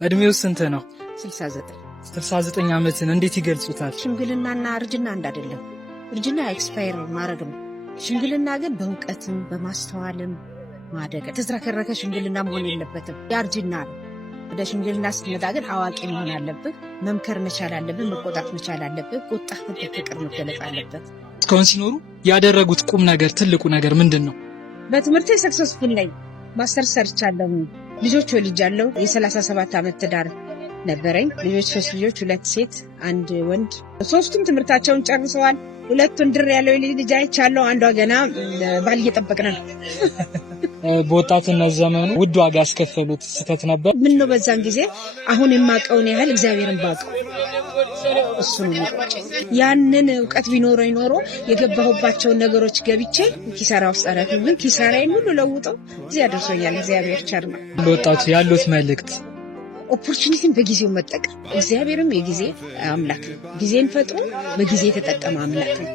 እድሜው ስንት ነው? 69 69 ዓመትን እንዴት ይገልጹታል? ሽምግልናና እርጅና አንድ አይደለም። እርጅና ኤክስፓየር ማድረግ ነው። ሽምግልና ግን በእውቀትም በማስተዋልም ማደግ። ተዝረከረከ ሽምግልና መሆን የለበትም። ያርጅና ነው። ወደ ሽምግልና ስትመጣ ግን አዋቂ መሆን አለብህ። መምከር መቻል አለብህ። መቆጣት መቻል አለብህ። ቁጣህ በፍቅር መገለጽ አለበት። እስካሁን ሲኖሩ ያደረጉት ቁም ነገር ትልቁ ነገር ምንድን ነው? በትምህርቴ ሰክሰስፉል ነኝ። ማስተርስ ሰርቻለሁ። ልጆች ወልጃለሁ። የ37 ዓመት ትዳር ነበረኝ። ልጆች 3 ልጆች፣ 2 ሴት 1 ወንድ። ሶስቱም ትምህርታቸውን ጨርሰዋል። 2 ወንድር ያለው ልጅ አይቻለሁ። አንዷ ገና ባል እየጠበቅን ነው። በወጣትነት ዘመኑ ውድ ዋጋ ያስከፈሉት ስህተት ነበር? ምን ነው በዛን ጊዜ አሁን የማውቀውን ያህል እግዚአብሔርን ባውቀው እሱ ነው። ያንን እውቀት ቢኖረኝ ኖሮ የገባሁባቸውን ነገሮች ገብቼ ኪሳራ ውስጥ አረፍኩ። ግን ኪሳራዬን ሁሉ ለውጠው እዚህ አድርሶኛል። እግዚአብሔር ቸር ነው። ለወጣቱ ያሉት መልእክት ኦፖርቹኒቲን በጊዜው መጠቀም። እግዚአብሔርም የጊዜ አምላክ ነው። ጊዜን ፈጥሮ በጊዜ የተጠቀመ አምላክ ነው።